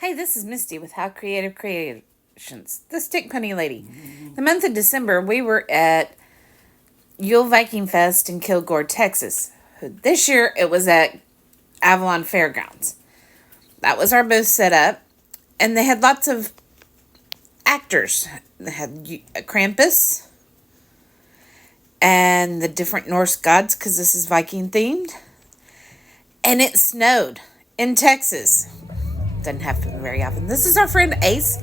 Hey, this is Misty with How Creative Creations, the Stick Punny Lady. The month of December, we were at Yule Viking Fest in Kilgore, Texas. This year, it was at Avalon Fairgrounds. That was our booth set up, and they had lots of actors. They had Krampus and the different Norse gods, because this is Viking themed. And it snowed in Texas. Doesn't happen very often. This is our friend Ace.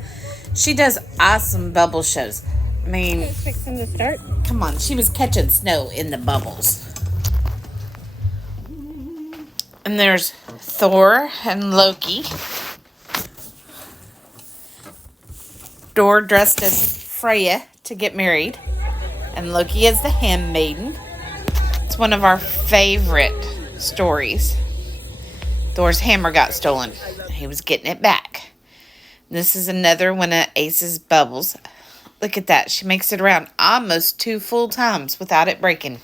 She does awesome bubble shows. I mean, fixing to start. Come on, she was catching snow in the bubbles. And there's Thor and Loki. Thor dressed as Freya to get married, and Loki is the handmaiden. It's one of our favorite stories. Thor's hammer got stolen. He was getting it back. This is another one of Ace's bubbles. Look at that. She makes it around almost 2 full times without it breaking.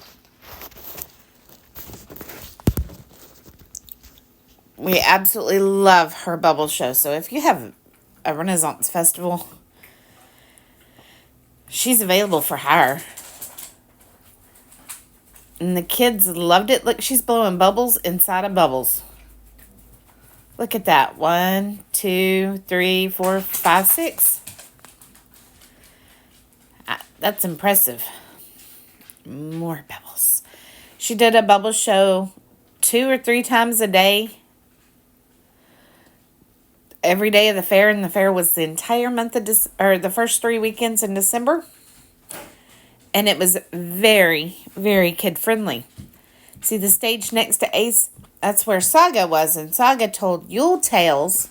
We absolutely love her bubble show. So if you have a Renaissance festival, she's available for hire. And the kids loved it. Look, she's blowing bubbles inside of bubbles. Look at that. 1, 2, 3, 4, 5, 6. That's impressive. More bubbles. She did a bubble show 2 or 3 times a day. Every day of the fair, and the fair was the entire month of the first 3 weekends in December. And it was very, very kid-friendly. See the stage next to Ace? That's where Saga was, and Saga told Yule tales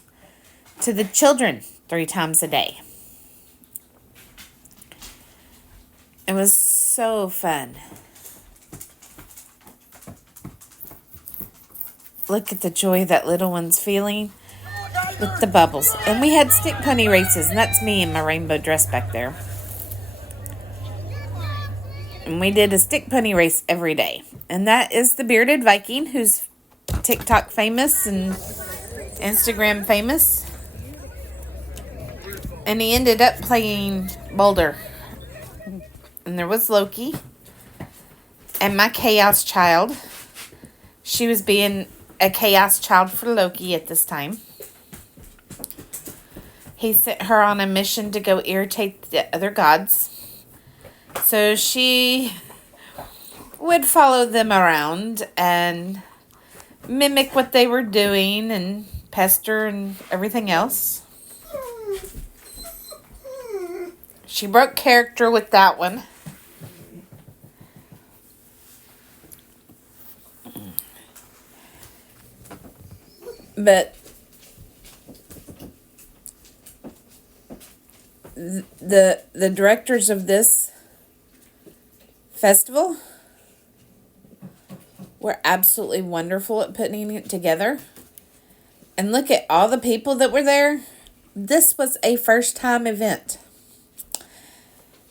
to the children 3 times a day. It was so fun. Look at the joy that little one's feeling with the bubbles. And we had stick punny races, and that's me in my rainbow dress back there. And we did a stick punny race every day. And that is the bearded Viking, who's TikTok famous and Instagram famous. And he ended up playing Boulder. And there was Loki. And my chaos child. She was being a chaos child for Loki at this time. He sent her on a mission to go irritate the other gods. So she would follow them around and mimic what they were doing and pester and everything else. She broke character with that one. But the directors of this festival were absolutely wonderful at putting it together. And look at all the people that were there. This was a first-time event.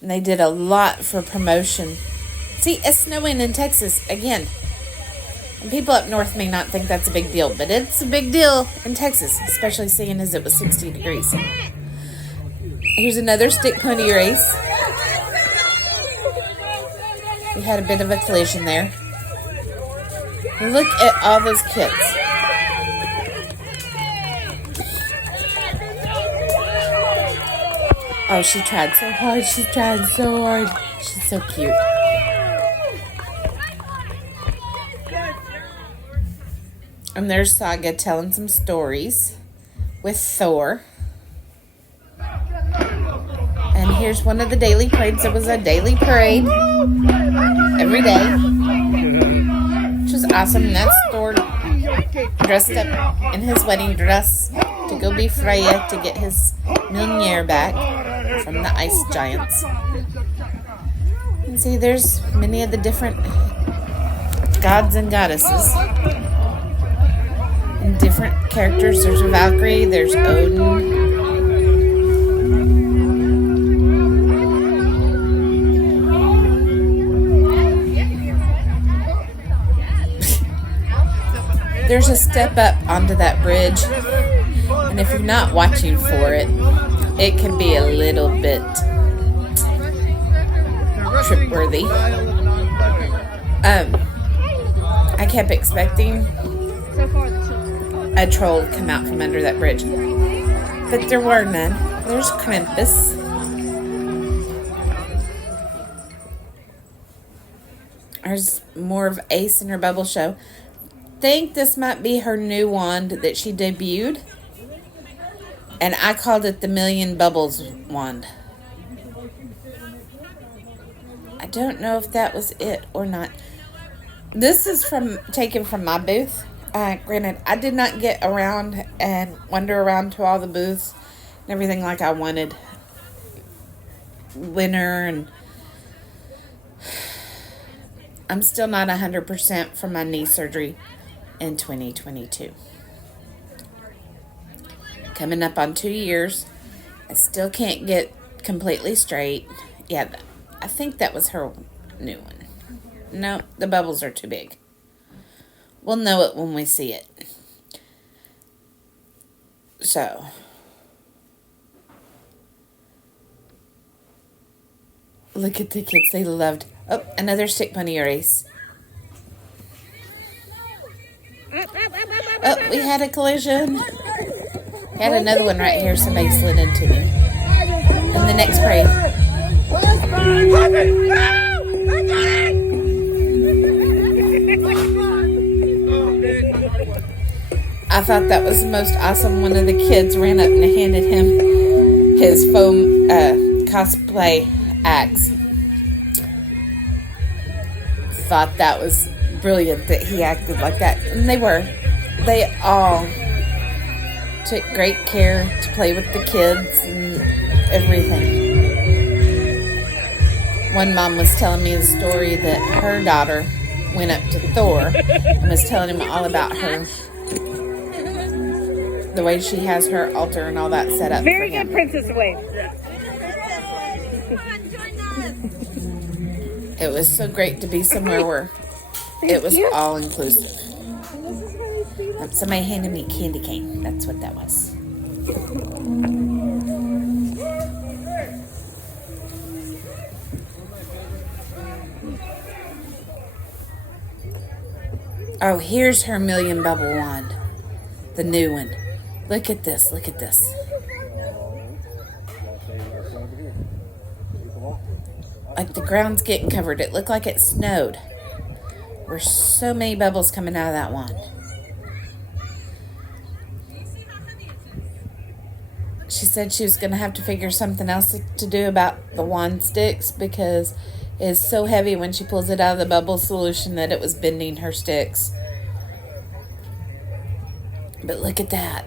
And they did a lot for promotion. See, it's snowing in Texas again. And people up north may not think that's a big deal, but it's a big deal in Texas, especially seeing as it was 60 degrees. Here's another stick pony race. We had a bit of a collision there. Look at all those kids. Oh, she tried so hard. She tried so hard. She's so cute. And there's Saga telling some stories with Thor. And here's one of the daily parades. There was a daily parade every day, which was awesome. And that's Thor dressed up in his wedding dress to go be Freya to get his Mjolnir back from the ice giants. And see, there's many of the different gods and goddesses and different characters. There's Valkyrie, there's Odin. There's a step up onto that bridge, and if you're not watching for it, it can be a little bit trip-worthy. I kept expecting a troll to come out from under that bridge, but there were none. There's Krampus. There's more of Ace in her bubble show. Think this might be her new wand that she debuted, and I called it the Million Bubbles wand. I don't know if that was it or not. This is taken from my booth. Granted, I did not get around and wander around to all the booths and everything like I wanted. Winter, and I'm still not 100% from my knee surgery in 2022. Coming up on 2 years. I still can't get completely straight. Yeah, I think that was her new one. No, the bubbles are too big. We'll know it when we see it. So, look at the kids. They loved. Oh, another stick bunny race. Oh, we had a collision. We had another one right here. Somebody slid into me. And the next parade. I thought that was the most awesome. One of the kids ran up and handed him his foam cosplay axe. Thought that was brilliant that he acted like that. And they all took great care to play with the kids and everything. One mom was telling me the story that her daughter went up to Thor and was telling him all about her, the way she has her altar and all that set up. Very good, Princess Wave. It was so great to be somewhere where it was all inclusive. Somebody handed me a candy cane. That's what that was. Oh, here's her million bubble wand. The new one. Look at this. Look at this. Like the ground's getting covered. It looked like it snowed. There's so many bubbles coming out of that wand. She said she was going to have to figure something else to do about the wand sticks because it's so heavy when she pulls it out of the bubble solution that it was bending her sticks. But look at that.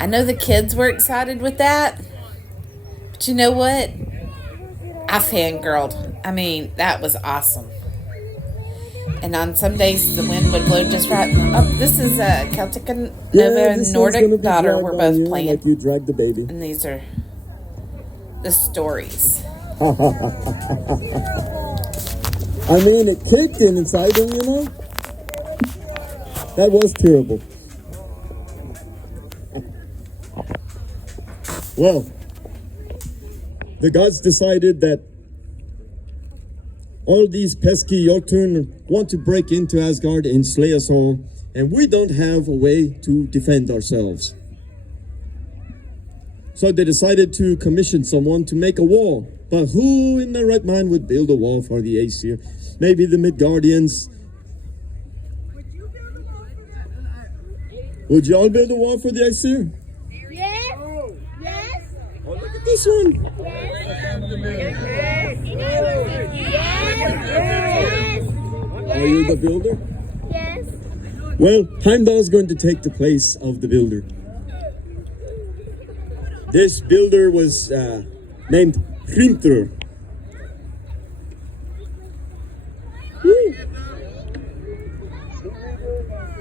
I know the kids were excited with that. But you know what? I fangirled. I mean, that was awesome. And on some days, the wind would blow just right. Oh, this is Celtic and Nova and Nordic Daughter. We're both playing. Like you dragged the baby. And these are the stories. I mean, it kicked in inside him, you know? That was terrible. Well, the gods decided that all these pesky Jotun want to break into Asgard and slay us all, and we don't have a way to defend ourselves. So they decided to commission someone to make a wall. But who in their right mind would build a wall for the Aesir? Maybe the Midgardians. Would you all build a wall for the Aesir? Yes. Yes. Oh, look at this one. Yes. Are you the builder? Yes. Well, Heimdall is going to take the place of the builder. This builder was named Hrimthr.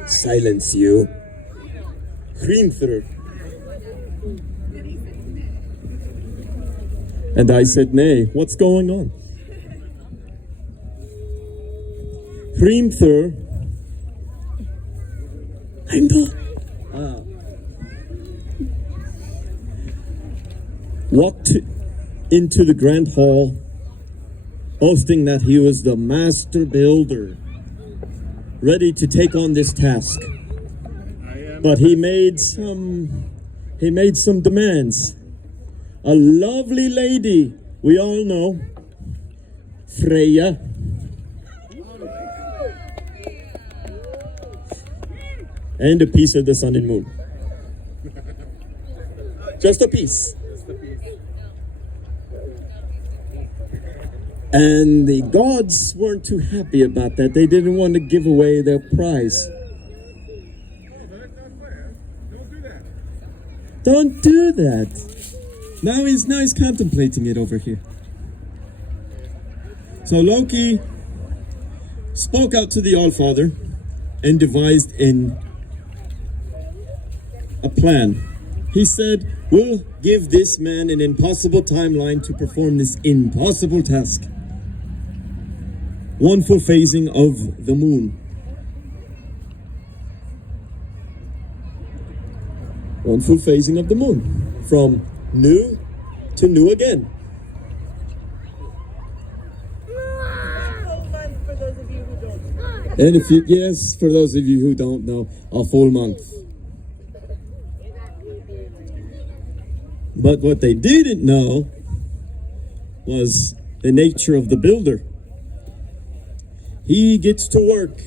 Silence you. Hrimthr. And I said, nay, what's going on? Hrimthr Heimdall walked into the grand hall, boasting that he was the master builder, ready to take on this task. But he made some demands. A lovely lady we all know, Freya, and a piece of the sun and moon. Just a piece. And the gods weren't too happy about that. They didn't want to give away their prize. Don't do that. Now he's contemplating it over here. So Loki spoke out to the Allfather and devised a plan. He said, "We'll give this man an impossible timeline to perform this impossible task. One full phasing of the moon. One full phasing of the moon. From new to new again." And yes, for those of you who don't know, a full month. But what they didn't know was the nature of the builder. He gets to work.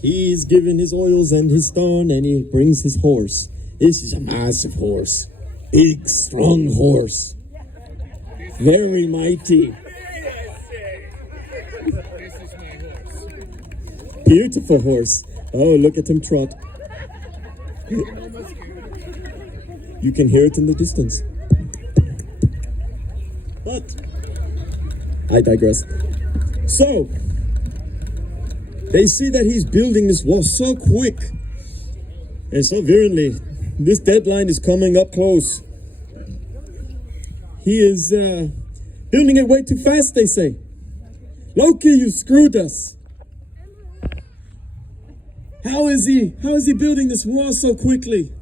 He's given his oils and his stone, and he brings his horse. This is a massive horse. Big, strong horse. Very mighty. Beautiful horse. Oh, look at him trot. You can hear it in the distance. But I digress. So they see that he's building this wall so quick and so virulently. This deadline is coming up close. He is building it way too fast, they say. Loki, you screwed us. How is he building this wall so quickly?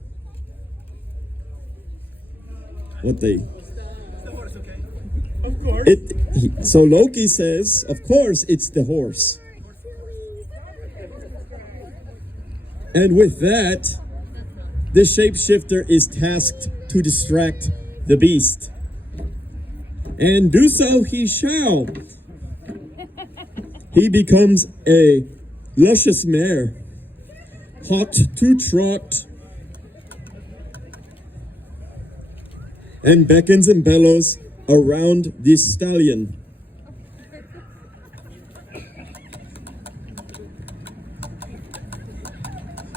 What they... Of course. So Loki says, of course it's the horse. And with that, the shapeshifter is tasked to distract the beast. And do so he shall. He becomes a luscious mare, hot to trot, and beckons and bellows around this stallion.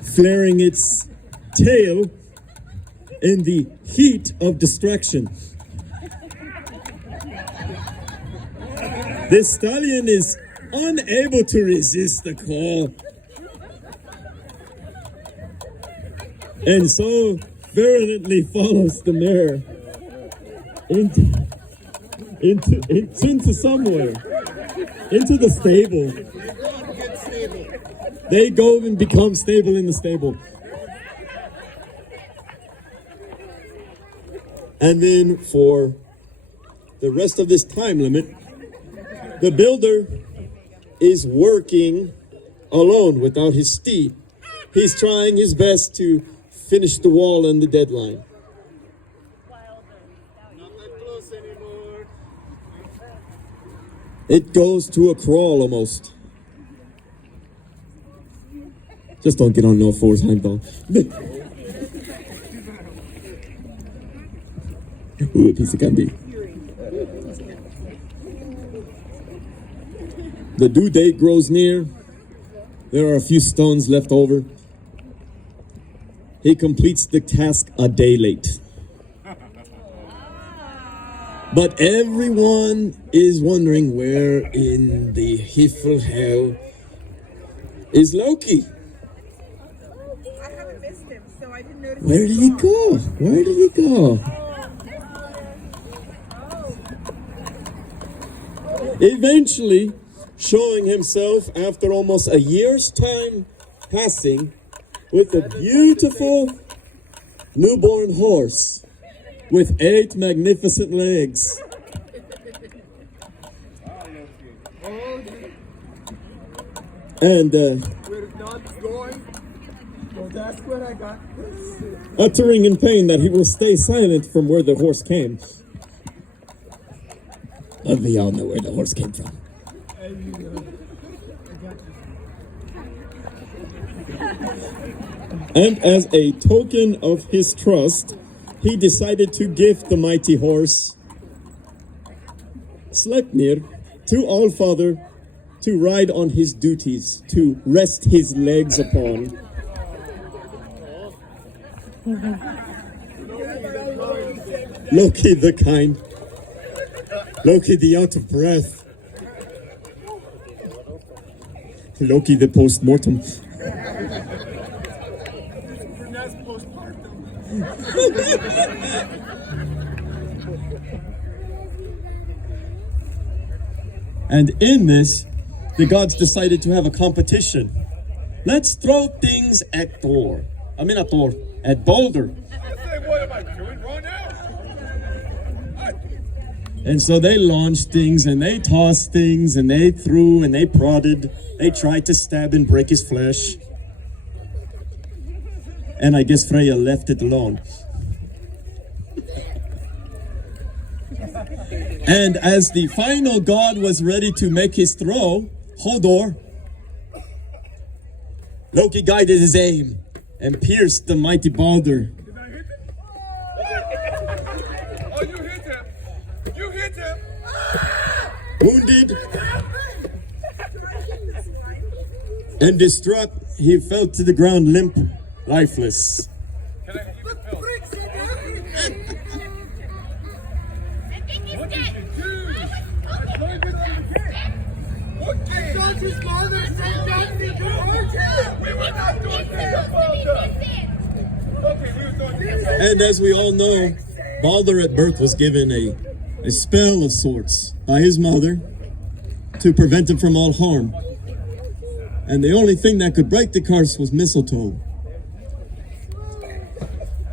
Flaring its tail in the heat of distraction. This stallion is unable to resist the call, and so virulently follows the mare into somewhere, into the stable. They go and become stable in the stable. And then for the rest of this time limit, the builder is working alone without his steed. He's trying his best to finish the wall and the deadline. Not that close anymore. It goes to a crawl almost. Just don't get on no force, Heimdall. Ooh, a piece of candy. The due date grows near. There are a few stones left over. He completes the task a day late. But everyone is wondering where in the Hiffle hell is Loki. I haven't missed him, so I didn't notice. Where did he go? Where did he go? Eventually, showing himself after almost a year's time passing, with a beautiful newborn horse with 8 magnificent legs. And That's what I got. uttering in pain that he will stay silent from where the horse came. But we all know where the horse came from. And as a token of his trust, he decided to gift the mighty horse Sleipnir to Allfather to ride on his duties, to rest his legs upon. Loki the kind, Loki the out of breath, Loki the post-mortem. And in this, the gods decided to have a competition. Let's throw things at Thor. At Thor, at Boulder. What am I doing wrong now? And so they launched things and they tossed things and they threw and they prodded. They tried to stab and break his flesh. And I guess Freya left it alone. And as the final god was ready to make his throw, Hodor, Loki guided his aim and pierced the mighty Balder. Oh, you hit him! You hit him! Wounded and distraught, he fell to the ground limp, lifeless. Can I give it pill? I think he's dead. We were not doing that! And as we all know, Balder at birth was given a spell of sorts by his mother to prevent him from all harm. And the only thing that could break the curse was mistletoe.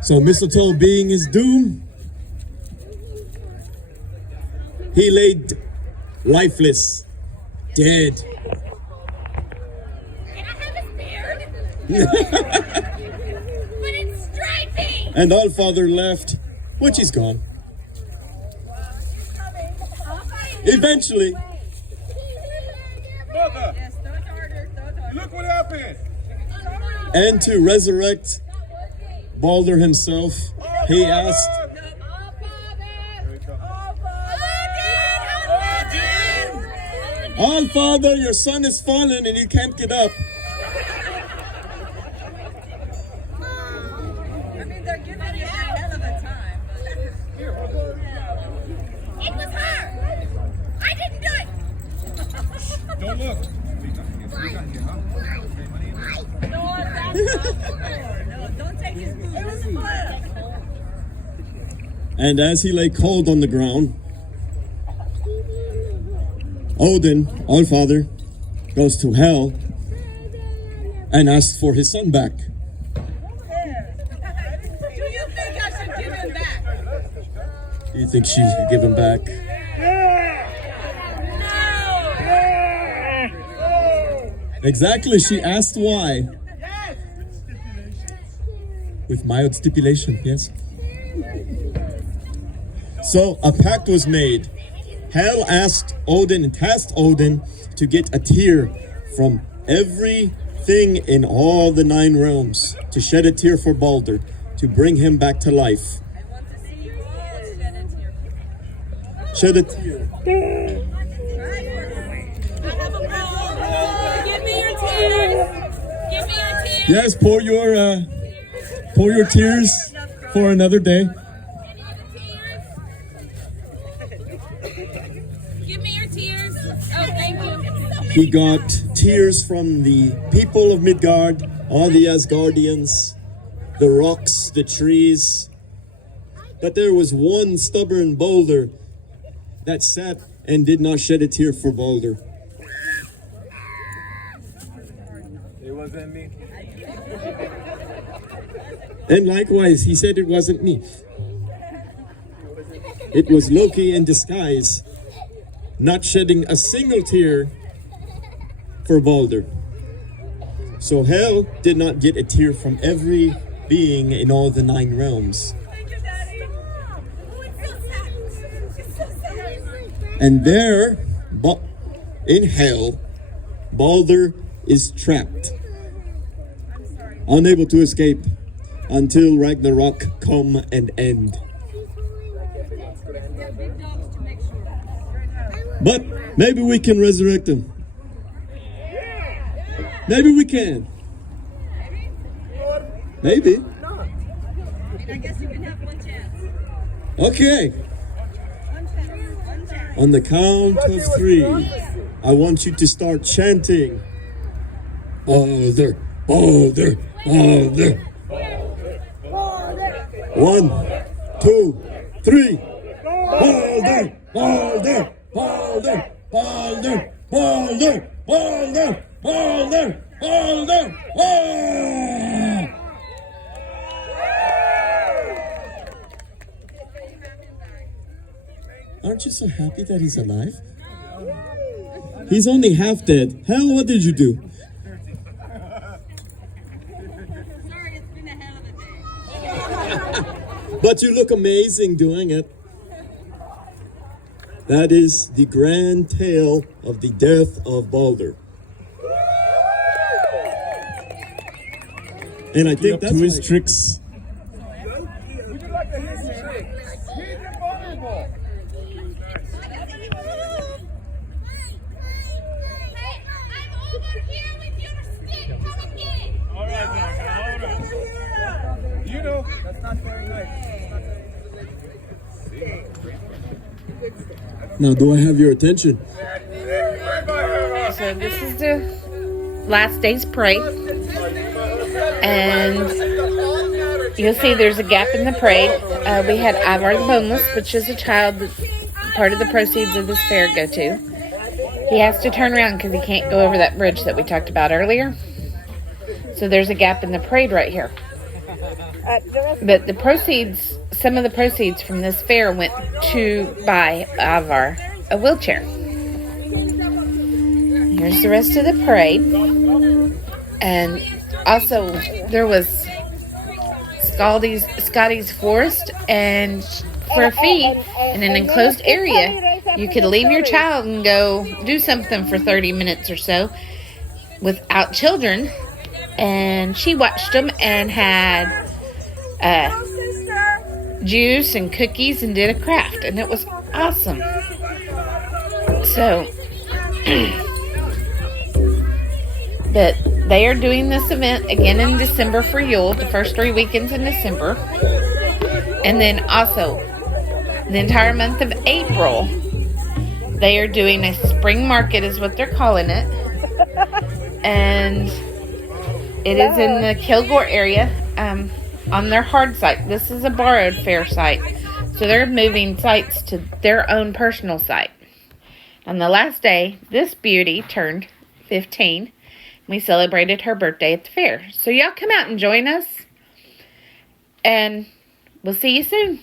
So mistletoe being his doom, he laid lifeless, dead. Can I have his beard? But it's stripy. And Allfather left, which is gone. Eventually, Mother! Look what happened! and to resurrect Balder himself, he asked, Allfather, your son is fallen and you can't get up. They're giving you a hell of a time. It was her. I didn't do it. Don't look! No, don't take his food. It was fun. And as he lay cold on the ground, Odin, Allfather, goes to hell and asks for his son back. Do you think I should give him back? You think she should give him back? Exactly, she asked why. With mild stipulation, yes. So a pact was made. Hel asked Odin and tasked Odin to get a tear from everything in all the 9 realms, to shed a tear for Balder, to bring him back to life. I want to see you all shed a tear. Shed a tear. I have a problem. Give me your tears. Give me your tears. Yes, pour your tears for another day. Give me your tears. Oh, thank you. He got tears from the people of Midgard, all the Asgardians, the rocks, the trees. But there was one stubborn boulder that sat and did not shed a tear for Balder. It wasn't me. And likewise, he said it wasn't me. It was Loki in disguise, not shedding a single tear for Balder. So Hel did not get a tear from every being in all the 9 realms. And there, in Hell, Balder is trapped, unable to escape until Ragnarok come and end. But maybe we can resurrect him. Maybe we can. Maybe. I guess you can have one chance. Okay. On the count of 3, I want you to start chanting. Balder, Balder, Balder. 1, 2, 3. Balder, Balder, Balder, Balder, Balder, Balder, Balder, Balder, Balder. Aren't you so happy that he's alive? He's only half dead. Hell, what did you do? Sorry, it's been a hell of a day. But you look amazing doing it. That is the grand tale of the death of Balder. And I think that's his why- tricks. Would you like to hear some tricks? He's invulnerable. Hey, I'm over here with your stick. Come again. All right, you know, that's not very nice. Now, do I have your attention? So this is the last day's parade. And you'll see there's a gap in the parade. We had Ivar the Boneless, which is a child that part of the proceeds of this fair go to. He has to turn around because he can't go over that bridge that we talked about earlier. So there's a gap in the parade right here. But the proceeds, some of the proceeds from this fair went to buy Ivar a wheelchair. Here's the rest of the parade. And also there was Scotty's Forest, and for a fee in an enclosed area, you could leave your child and go do something for 30 minutes or so without children. And she watched them and had juice and cookies and did a craft, and it was awesome. So but they are doing this event again in December for Yule, the first 3 weekends in December. And then also the entire month of April, they are doing a spring market is what they're calling it. And it is in the Kilgore area on their hard site. This is a borrowed fair site. So they're moving sites to their own personal site. On the last day, this beauty turned 15. We celebrated her birthday at the fair. So y'all come out and join us. And we'll see you soon.